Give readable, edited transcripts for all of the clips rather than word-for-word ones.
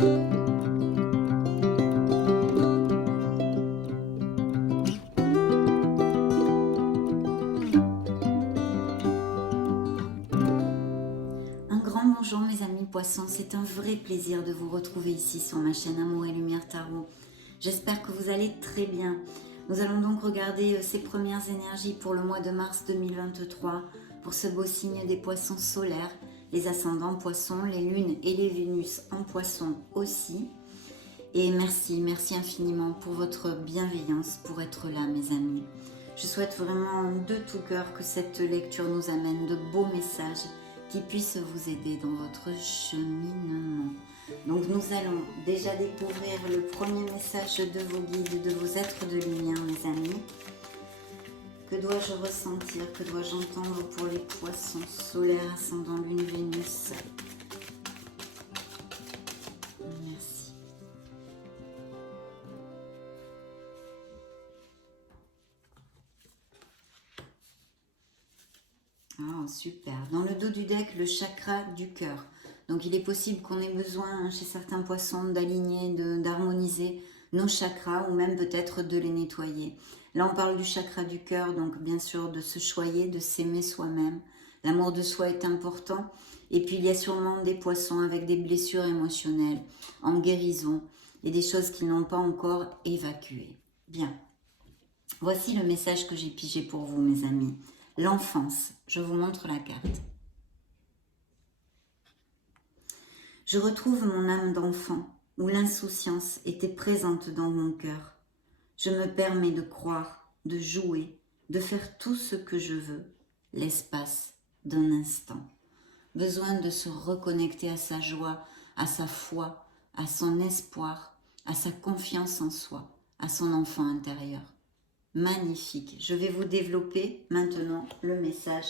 Un grand bonjour mes amis poissons, c'est un vrai plaisir de vous retrouver ici sur ma chaîne Amour et Lumière Tarot. J'espère que vous allez très bien. Nous allons donc regarder ces premières énergies pour le mois de mars 2023, pour ce beau signe des poissons solaires, les ascendants poissons, les lunes et les Vénus en poissons aussi. Et merci infiniment pour votre bienveillance, pour être là mes amis. Je souhaite vraiment de tout cœur que cette lecture nous amène de beaux messages qui puissent vous aider dans votre cheminement. Donc nous allons déjà découvrir le premier message de vos guides, de vos êtres de lumière mes amis. Que dois-je ressentir, que dois-je entendre pour les poissons solaires, ascendant lune, Vénus? Merci. Oh, super. Dans le dos du deck, le chakra du cœur. Donc il est possible qu'on ait besoin chez certains poissons d'aligner, d'harmoniser nos chakras ou même peut-être de les nettoyer. Là on parle du chakra du cœur, donc bien sûr de se choyer, de s'aimer soi-même. L'amour de soi est important. Et puis il y a sûrement des poissons avec des blessures émotionnelles, en guérison et des choses qu'ils n'ont pas encore évacuées. Bien. Voici le message que j'ai pigé pour vous mes amis. L'enfance, je vous montre la carte. Je retrouve mon âme d'enfant, où l'insouciance était présente dans mon cœur. Je me permets de croire, de jouer, de faire tout ce que je veux, l'espace d'un instant. Besoin de se reconnecter à sa joie, à sa foi, à son espoir, à sa confiance en soi, à son enfant intérieur. Magnifique. Je vais vous développer maintenant le message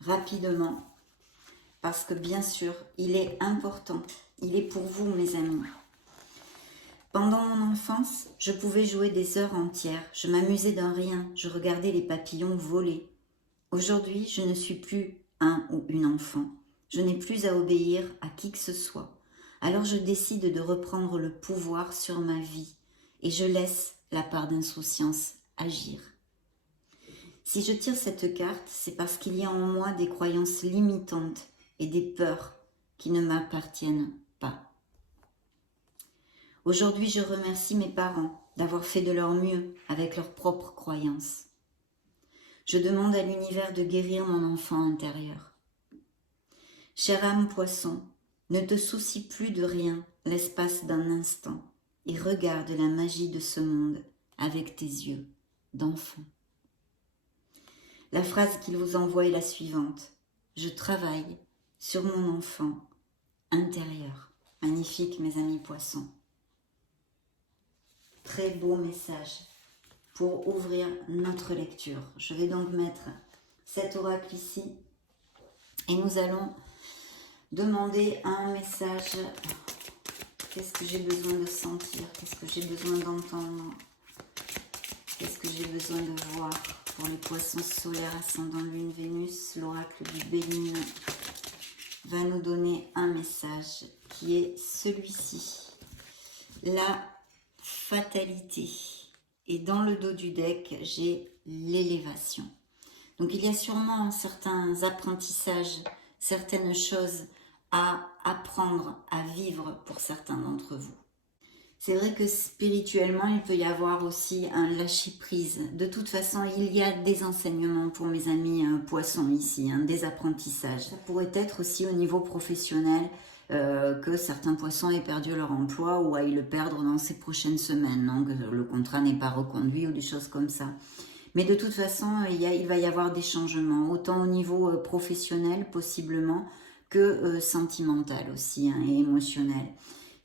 rapidement parce que bien sûr, il est important. Il est pour vous, mes amis. Pendant mon enfance, je pouvais jouer des heures entières. Je m'amusais d'un rien. Je regardais les papillons voler. Aujourd'hui, je ne suis plus un ou une enfant. Je n'ai plus à obéir à qui que ce soit. Alors je décide de reprendre le pouvoir sur ma vie et je laisse la part d'insouciance agir. Si je tire cette carte, c'est parce qu'il y a en moi des croyances limitantes et des peurs qui ne m'appartiennent pas. Aujourd'hui, je remercie mes parents d'avoir fait de leur mieux avec leurs propres croyances. Je demande à l'univers de guérir mon enfant intérieur. Chère âme poisson, ne te soucie plus de rien l'espace d'un instant et regarde la magie de ce monde avec tes yeux d'enfant. La phrase qu'il vous envoie est la suivante. Je travaille sur mon enfant intérieur. Magnifique, mes amis poissons. Très beau message pour ouvrir notre lecture. Je vais donc mettre cet oracle ici et nous allons demander un message. Qu'est-ce que j'ai besoin de sentir? Qu'est-ce que j'ai besoin d'entendre? Qu'est-ce que j'ai besoin de voir pour les poissons solaires ascendant lune Vénus? L'oracle du Béline va nous donner un message qui est celui-ci. La fatalité. Et dans le dos du deck, j'ai l'élévation. Donc il y a sûrement certains apprentissages, certaines choses à apprendre, à vivre pour certains d'entre vous. C'est vrai que spirituellement, il peut y avoir aussi un lâcher-prise. De toute façon, il y a des enseignements pour mes amis poissons ici, des apprentissages. Ça pourrait être aussi au niveau professionnel que certains poissons aient perdu leur emploi ou aillent le perdre dans ces prochaines semaines. Donc le contrat n'est pas reconduit ou des choses comme ça. Mais de toute façon, il va y avoir des changements, autant au niveau professionnel possiblement que sentimental aussi et émotionnel.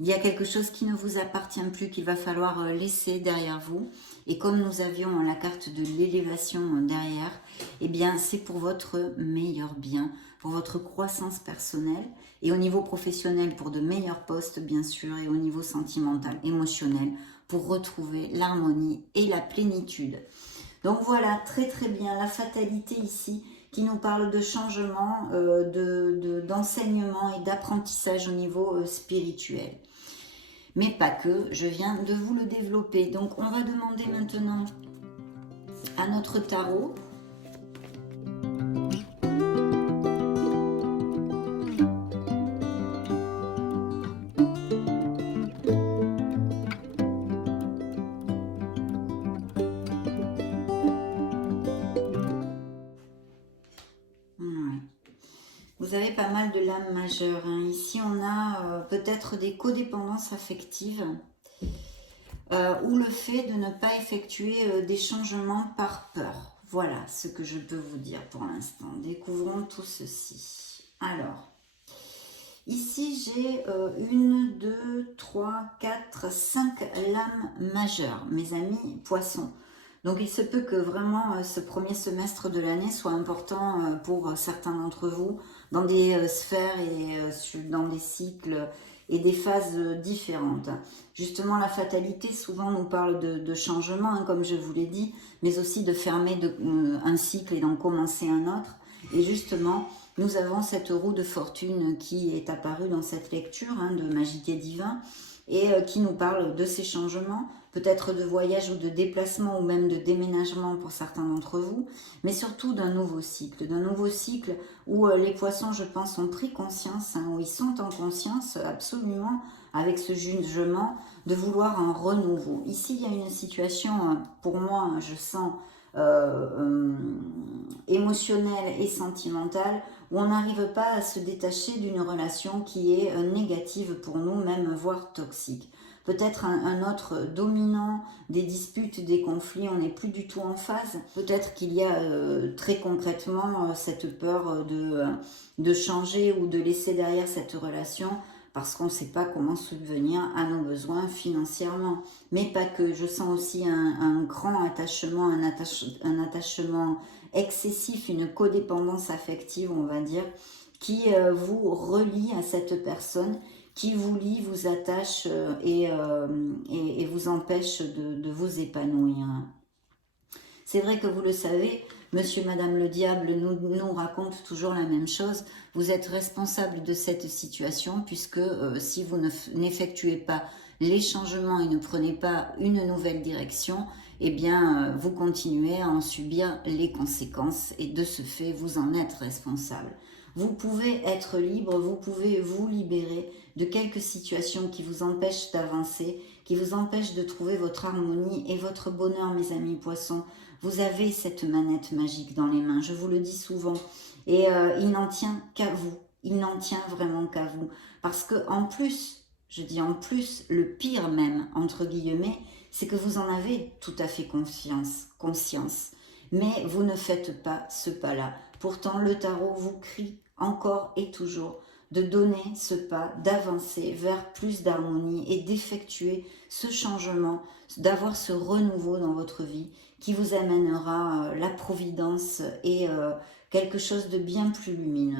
Il y a quelque chose qui ne vous appartient plus, qu'il va falloir laisser derrière vous. Et comme nous avions la carte de l'élévation derrière, eh bien c'est pour votre meilleur bien, pour votre croissance personnelle et au niveau professionnel pour de meilleurs postes bien sûr et au niveau sentimental, émotionnel pour retrouver l'harmonie et la plénitude. Donc voilà, très très bien, la fatalité ici qui nous parle de changement, d'enseignement et d'apprentissage au niveau spirituel. mais pas que, je viens de vous le développer. Donc on va demander maintenant à notre tarot Vous avez pas mal de lames majeures. Hein. Ici, on a peut-être des codépendances affectives ou le fait de ne pas effectuer des changements par peur. Voilà ce que je peux vous dire pour l'instant. Découvrons tout ceci. Alors, ici, j'ai 1, 2, 3, 4, 5 lames majeures, mes amis poissons. Donc, il se peut que vraiment ce premier semestre de l'année soit important pour certains d'entre vous dans des sphères et dans des cycles et des phases différentes. Justement, la fatalité souvent nous parle de changement, hein, comme je vous l'ai dit, mais aussi de fermer un cycle et d'en commencer un autre. Et justement, nous avons cette roue de fortune qui est apparue dans cette lecture hein, de Magique et Divin et qui nous parle de ces changements, peut-être de voyage ou de déplacement ou même de déménagement pour certains d'entre vous, mais surtout d'un nouveau cycle où les poissons, je pense, ont pris conscience, hein, où ils sont en conscience absolument avec ce jugement de vouloir un renouveau. Ici, il y a une situation, pour moi, je sens émotionnelle et sentimentale, où on n'arrive pas à se détacher d'une relation qui est négative pour nous, même voire toxique. Peut-être un autre dominant, des disputes, des conflits, on n'est plus du tout en phase. Peut-être qu'il y a très concrètement cette peur de changer ou de laisser derrière cette relation parce qu'on ne sait pas comment subvenir à nos besoins financièrement. Mais pas que, je sens aussi un grand attachement, un attachement excessif, une codépendance affective, on va dire, qui vous relie à cette personne, qui vous lie, vous attache et vous empêche de vous épanouir. C'est vrai que vous le savez, Monsieur, Madame le Diable nous raconte toujours la même chose. Vous êtes responsable de cette situation puisque si vous n'effectuez pas les changements et ne prenez pas une nouvelle direction, eh bien, vous continuez à en subir les conséquences et de ce fait, vous en êtes responsable. Vous pouvez être libre, vous pouvez vous libérer de quelques situations qui vous empêchent d'avancer, qui vous empêchent de trouver votre harmonie et votre bonheur, mes amis poissons. Vous avez cette manette magique dans les mains, je vous le dis souvent. Et il n'en tient qu'à vous, il n'en tient vraiment qu'à vous. Parce que en plus, je dis en plus, le pire même, entre guillemets, c'est que vous en avez tout à fait conscience. Mais vous ne faites pas ce pas-là. Pourtant, le tarot vous crie encore et toujours de donner ce pas, d'avancer vers plus d'harmonie et d'effectuer ce changement, d'avoir ce renouveau dans votre vie qui vous amènera la providence et quelque chose de bien plus lumineux,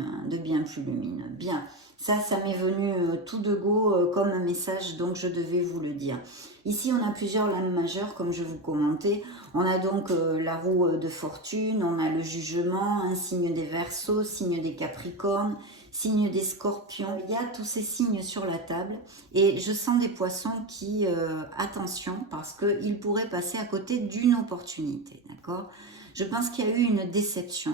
Bien, ça m'est venu tout de go comme un message, donc je devais vous le dire. Ici, on a plusieurs lames majeures, comme je vous commentais. On a donc la roue de fortune, on a le jugement, un signe des Verseaux, signe des Capricornes, signe des Scorpions. Il y a tous ces signes sur la table et je sens des poissons qui, attention, parce qu'ils pourraient passer à côté d'une opportunité, d'accord ? Je pense qu'il y a eu une déception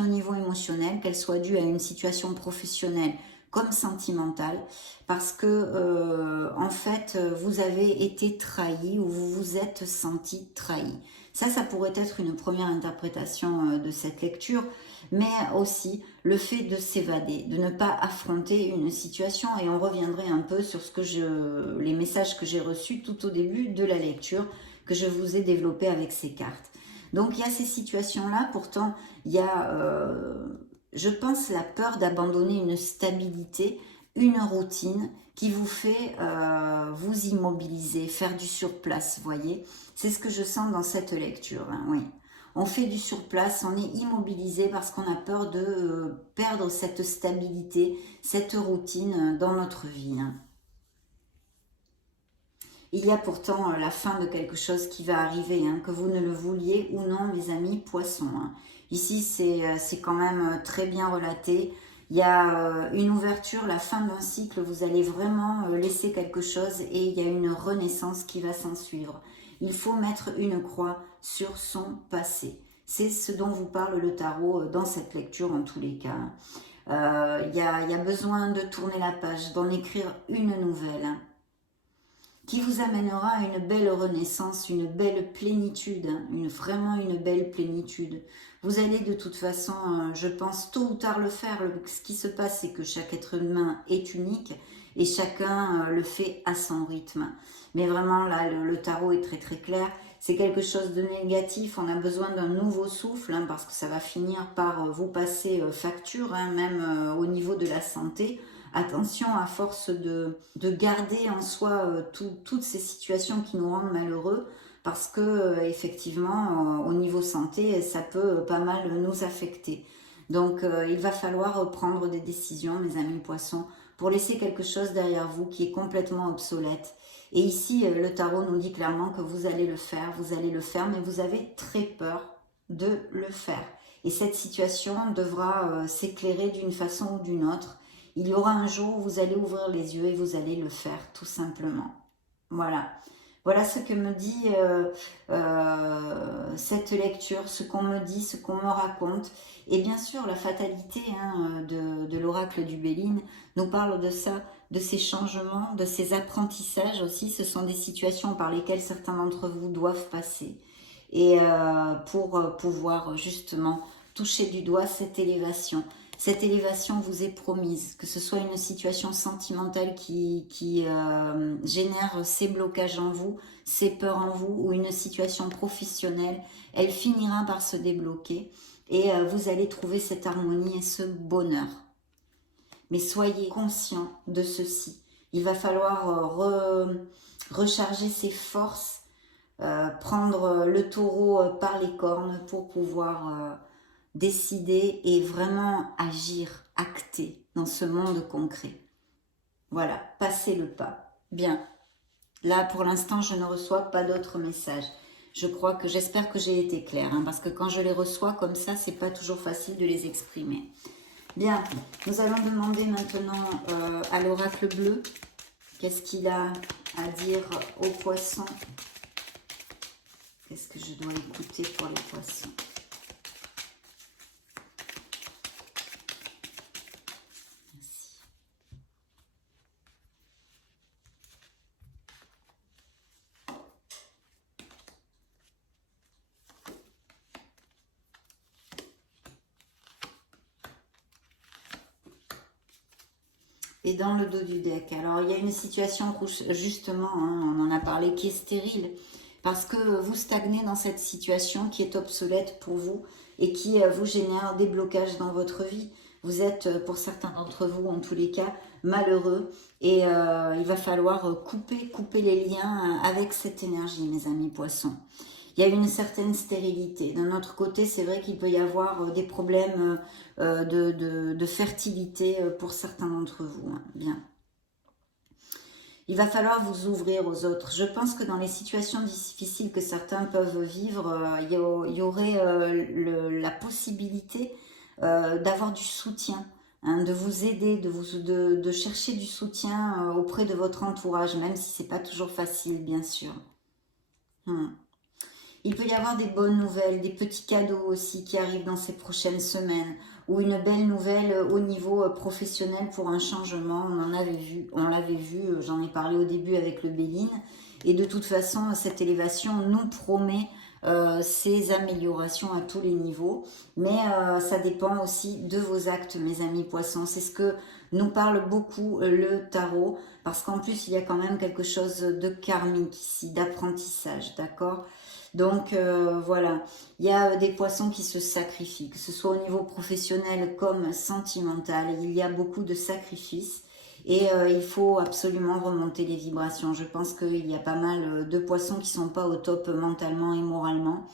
au niveau émotionnel, qu'elle soit due à une situation professionnelle comme sentimentale, parce que en fait vous avez été trahi ou vous vous êtes senti trahi. Ça pourrait être une première interprétation de cette lecture, mais aussi le fait de s'évader, de ne pas affronter une situation, et on reviendrait un peu sur les messages que j'ai reçus tout au début de la lecture que je vous ai développé avec ces cartes. Donc il y a ces situations-là, pourtant il y a, je pense, la peur d'abandonner une stabilité, une routine qui vous fait vous immobiliser, faire du surplace, voyez. C'est ce que je sens dans cette lecture, hein, oui. On fait du surplace, on est immobilisé parce qu'on a peur de perdre cette stabilité, cette routine dans notre vie, hein. Il y a pourtant la fin de quelque chose qui va arriver, hein, que vous ne le vouliez ou non, mes amis poissons, hein. Ici, c'est quand même très bien relaté. Il y a une ouverture, la fin d'un cycle, vous allez vraiment laisser quelque chose et il y a une renaissance qui va s'en suivre. Il faut mettre une croix sur son passé. C'est ce dont vous parle le tarot dans cette lecture en tous les cas. Il y a besoin de tourner la page, d'en écrire une nouvelle qui vous amènera à une belle renaissance, une belle plénitude, vraiment une belle plénitude. Vous allez de toute façon, je pense, tôt ou tard le faire. Ce qui se passe, c'est que chaque être humain est unique et chacun le fait à son rythme. Mais vraiment, là, le tarot est très très clair. C'est quelque chose de négatif, on a besoin d'un nouveau souffle, parce que ça va finir par vous passer facture, même au niveau de la santé. Attention, à force de garder en soi toutes ces situations qui nous rendent malheureux, parce que effectivement, au niveau santé, ça peut pas mal nous affecter. Donc, il va falloir prendre des décisions, mes amis poissons, pour laisser quelque chose derrière vous qui est complètement obsolète. Et ici, le tarot nous dit clairement que vous allez le faire, mais vous avez très peur de le faire. Et cette situation devra s'éclairer d'une façon ou d'une autre. Il y aura un jour où vous allez ouvrir les yeux et vous allez le faire, tout simplement. Voilà. Voilà ce que me dit cette lecture, ce qu'on me dit, ce qu'on me raconte. Et bien sûr, la fatalité de l'oracle du Béline nous parle de ça, de ces changements, de ces apprentissages aussi. Ce sont des situations par lesquelles certains d'entre vous doivent passer. Et pour pouvoir justement toucher du doigt cette élévation. Cette élévation vous est promise, que ce soit une situation sentimentale qui génère ces blocages en vous, ces peurs en vous, ou une situation professionnelle, elle finira par se débloquer et vous allez trouver cette harmonie et ce bonheur. Mais soyez conscients de ceci. Il va falloir recharger ses forces, prendre le taureau par les cornes pour pouvoir décider et vraiment agir, acter dans ce monde concret. Voilà, passez le pas. Bien. Là, pour l'instant, je ne reçois pas d'autres messages. J'espère que j'ai été claire, parce que quand je les reçois comme ça, c'est pas toujours facile de les exprimer. Bien, nous allons demander maintenant à l'oracle bleu, qu'est-ce qu'il a à dire aux poissons. Qu'est-ce que je dois écouter pour les poissons? Et dans le dos du deck, alors il y a une situation justement, on en a parlé, qui est stérile, parce que vous stagnez dans cette situation qui est obsolète pour vous et qui vous génère des blocages dans votre vie. Vous êtes, pour certains d'entre vous en tous les cas, malheureux et il va falloir couper les liens avec cette énergie, mes amis poissons. Il y a une certaine stérilité. D'un autre côté, c'est vrai qu'il peut y avoir des problèmes de fertilité pour certains d'entre vous. Bien. Il va falloir vous ouvrir aux autres. Je pense que dans les situations difficiles que certains peuvent vivre, il y aurait la possibilité d'avoir du soutien, de vous aider, de chercher du soutien auprès de votre entourage, même si c'est pas toujours facile, bien sûr. Il peut y avoir des bonnes nouvelles, des petits cadeaux aussi qui arrivent dans ces prochaines semaines, ou une belle nouvelle au niveau professionnel pour un changement. On l'avait vu, j'en ai parlé au début avec le Béline, et de toute façon, cette élévation nous promet ces améliorations à tous les niveaux, mais ça dépend aussi de vos actes, mes amis poissons. C'est ce que nous parle beaucoup le tarot, parce qu'en plus, il y a quand même quelque chose de karmique ici, d'apprentissage, d'accord ? Donc voilà, il y a des poissons qui se sacrifient, que ce soit au niveau professionnel comme sentimental. Il y a beaucoup de sacrifices et il faut absolument remonter les vibrations. Je pense qu'il y a pas mal de poissons qui ne sont pas au top mentalement et moralement.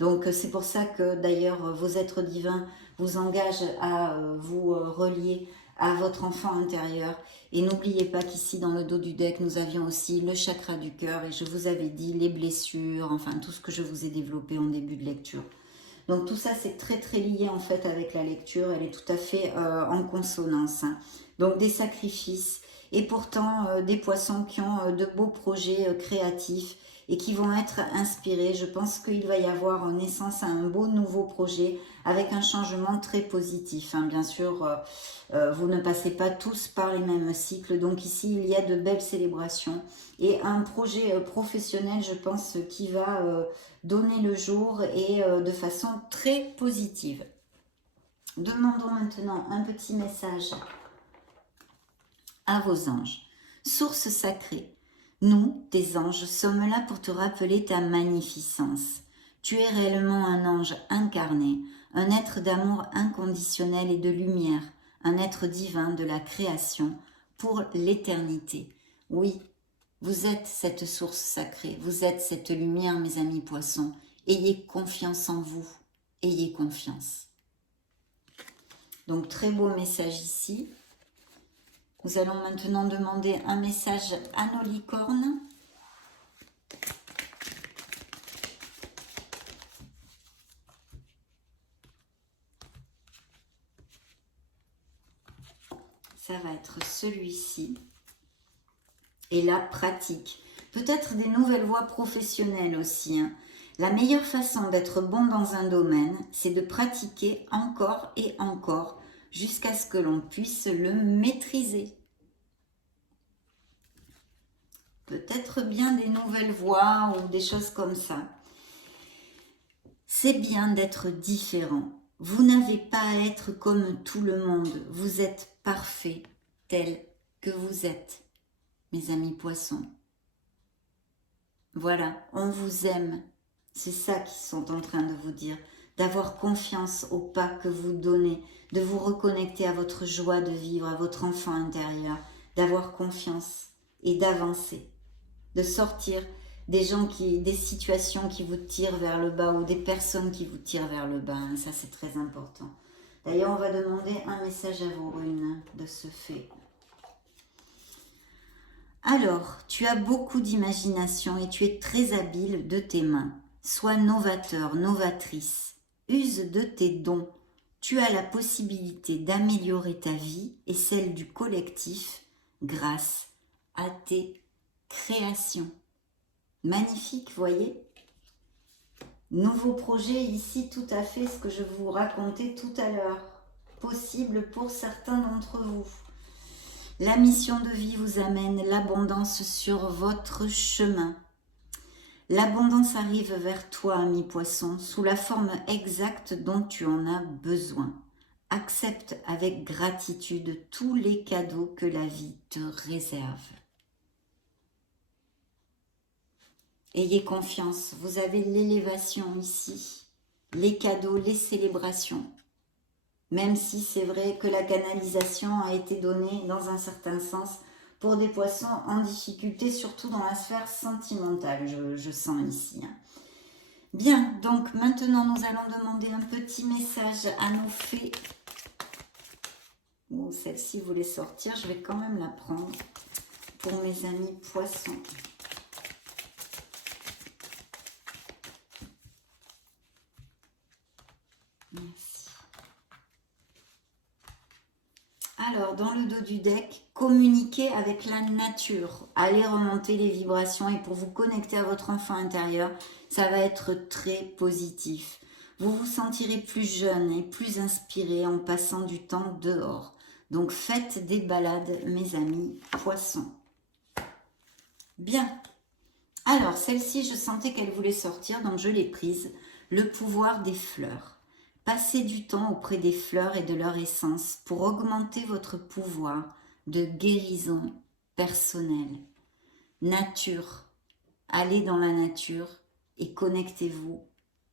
Donc c'est pour ça que d'ailleurs vos êtres divins vous engagent à vous relier à votre enfant intérieur. Et n'oubliez pas qu'ici dans le dos du deck, nous avions aussi le chakra du cœur et je vous avais dit les blessures, enfin tout ce que je vous ai développé en début de lecture. Donc tout ça, c'est très très lié en fait avec la lecture, elle est tout à fait en consonance. Hein. Donc des sacrifices, et pourtant des poissons qui ont de beaux projets créatifs et qui vont être inspirés. Je pense qu'il va y avoir naissance à un beau nouveau projet avec un changement très positif. Hein. Bien sûr, vous ne passez pas tous par les mêmes cycles, donc ici il y a de belles célébrations et un projet professionnel, je pense, qui va donner le jour et de façon très positive. Demandons maintenant un petit message à vos anges. Source sacrée, nous, tes anges, sommes là pour te rappeler ta magnificence. Tu es réellement un ange incarné, un être d'amour inconditionnel et de lumière, un être divin de la création pour l'éternité. Oui, vous êtes cette source sacrée, vous êtes cette lumière, mes amis poissons. Ayez confiance en vous, ayez confiance. Donc, très beau message ici. Nous allons maintenant demander un message à nos licornes. Ça va être celui-ci. Et la pratique. Peut-être des nouvelles voies professionnelles aussi. Hein. La meilleure façon d'être bon dans un domaine, c'est de pratiquer encore et encore jusqu'à ce que l'on puisse le maîtriser. Peut-être bien des nouvelles voies ou des choses comme ça. C'est bien d'être différent. Vous n'avez pas à être comme tout le monde. Vous êtes parfait tel que vous êtes, mes amis poissons. Voilà, on vous aime. C'est ça qu'ils sont en train de vous dire. D'avoir confiance au pas que vous donnez, de vous reconnecter à votre joie de vivre, à votre enfant intérieur, d'avoir confiance et d'avancer, de sortir des situations qui vous tirent vers le bas ou des personnes qui vous tirent vers le bas. Ça, c'est très important. D'ailleurs, on va demander un message à vos runes de ce fait. Alors, tu as beaucoup d'imagination et tu es très habile de tes mains. Sois novateur, novatrice. Use de tes dons. Tu as la possibilité d'améliorer ta vie et celle du collectif grâce à tes créations. Magnifique, voyez? Nouveau projet ici, tout à fait ce que je vous racontais tout à l'heure. Possible pour certains d'entre vous. La mission de vie vous amène l'abondance sur votre chemin. L'abondance arrive vers toi, ami poisson, sous la forme exacte dont tu en as besoin. Accepte avec gratitude tous les cadeaux que la vie te réserve. Ayez confiance, vous avez l'élévation ici, les cadeaux, les célébrations. Même si c'est vrai que la canalisation a été donnée dans un certain sens pour des poissons en difficulté, surtout dans la sphère sentimentale, je sens ici. Bien, donc maintenant nous allons demander un petit message à nos fées. Bon, celle-ci voulait sortir, je vais quand même la prendre pour mes amis poissons. Merci. Alors, dans le dos du deck, communiquez avec la nature. Allez remonter les vibrations et pour vous connecter à votre enfant intérieur, ça va être très positif. Vous vous sentirez plus jeune et plus inspiré en passant du temps dehors. Donc, faites des balades, mes amis poissons. Bien. Alors, celle-ci, je sentais qu'elle voulait sortir, donc je l'ai prise. Le pouvoir des fleurs. Passez du temps auprès des fleurs et de leur essence pour augmenter votre pouvoir de guérison personnelle. Nature, allez dans la nature et connectez-vous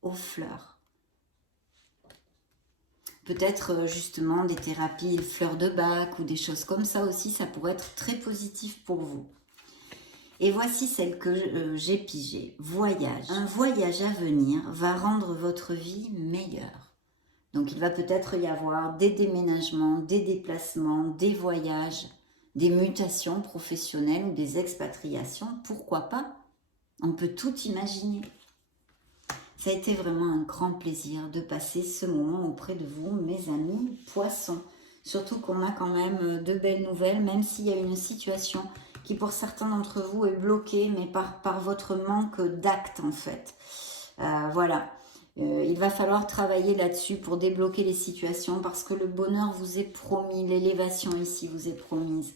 aux fleurs. Peut-être justement des thérapies fleurs de bac ou des choses comme ça aussi, ça pourrait être très positif pour vous. Et voici celle que j'ai pigée. Voyage. Un voyage à venir va rendre votre vie meilleure. Donc, il va peut-être y avoir des déménagements, des déplacements, des voyages, des mutations professionnelles ou des expatriations. Pourquoi pas? On peut tout imaginer. Ça a été vraiment un grand plaisir de passer ce moment auprès de vous, mes amis poissons. Surtout qu'on a quand même de belles nouvelles, même s'il y a une situation qui pour certains d'entre vous est bloquée, mais par votre manque d'acte en fait. Voilà. Il va falloir travailler là-dessus pour débloquer les situations parce que le bonheur vous est promis, l'élévation ici vous est promise.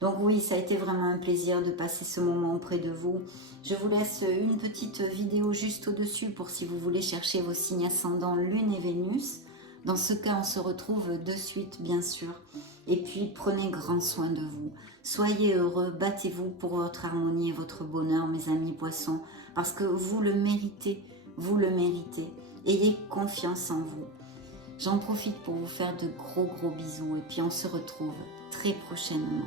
Donc oui, ça a été vraiment un plaisir de passer ce moment auprès de vous. Je vous laisse une petite vidéo juste au-dessus pour si vous voulez chercher vos signes ascendants Lune et Vénus. Dans ce cas, on se retrouve de suite, bien sûr. Et puis, prenez grand soin de vous. Soyez heureux, battez-vous pour votre harmonie et votre bonheur, mes amis poissons, parce que vous le méritez, vous le méritez. Ayez confiance en vous. J'en profite pour vous faire de gros bisous et puis on se retrouve très prochainement.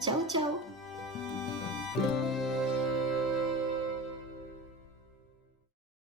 Ciao, ciao!